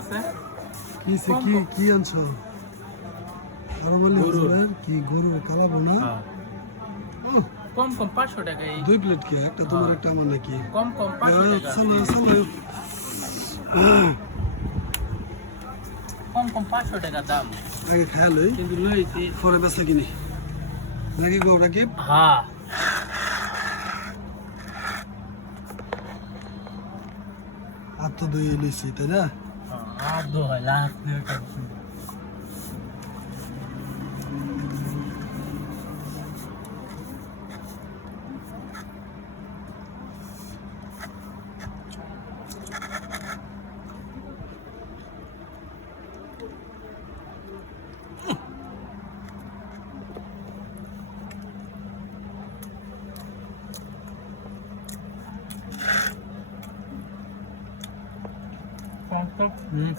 আছে কি সে কি কি আনছো আরো বলি হুজুরের কি গরু কালাবো না কম কম 500 টাকা এই 2 প্লেট কি একটা তোমার একটা আমার নাকি কম কম 500 টাকা চলো চলো কম কম 500 টাকা দাম আগে খায়া লই কিন্তু লইছি পরে বেচা কিনি নাকি গো নাকি হ্যাঁ আর তো দই লইছি তাই না আর 2 লাখ টাকা হুম